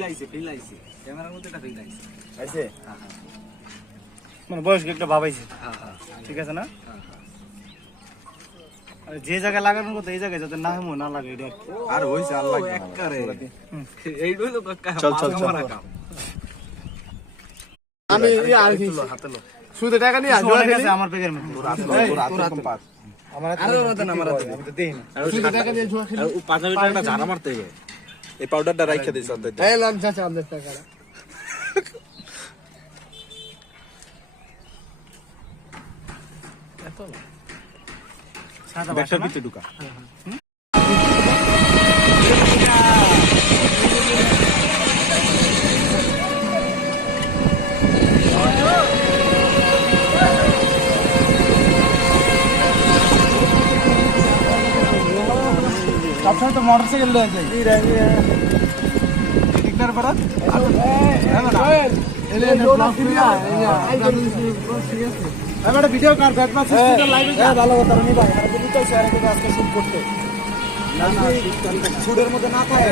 Feel আইছে ক্যামেরার মধ্যে এটা ফিল আইছে আইছে হ্যাঁ হ্যাঁ মানে বয়স একটু ভাবাইছে হ্যাঁ হ্যাঁ ঠিক আছে না হ্যাঁ হ্যাঁ আর যে জায়গায় লাগানোর কথা এই জায়গায় যাতে না হেমো না লাগে এটা আর হইছে আল্লাহ একবারে এই হইলো কাকা চল, চল, চল। আমি আর কি হাতে লো সুদে টাকা নিয়ে কিছু অনেক আছে আমার পেগের মধ্যে আমার আরে ওটা না মারা দিবি আমি তো দেই না সুদে টাকা দিয়ে জুয়া খেলি ও পাঁচা একটা ঝাড়া মারতে হবে এই পাউডারটা রাইখা দিছ অন্তত এই লাম চাচা আমাদের টাকা সাদা ব্যাগটার বাসা না? ভিতরে ঢুকা সবসময় তো মোটরসাইকেল লয়ে যাই ঠিকঠাক পারা এবারে ভিডিও কার ব্যাট ম্যাচ স্কুটার লাইভে যা ভালো কথা নিবা এখানে তো নিতে শেয়ার করে আজকে শুট করতে না না শুটের মধ্যে না থাকে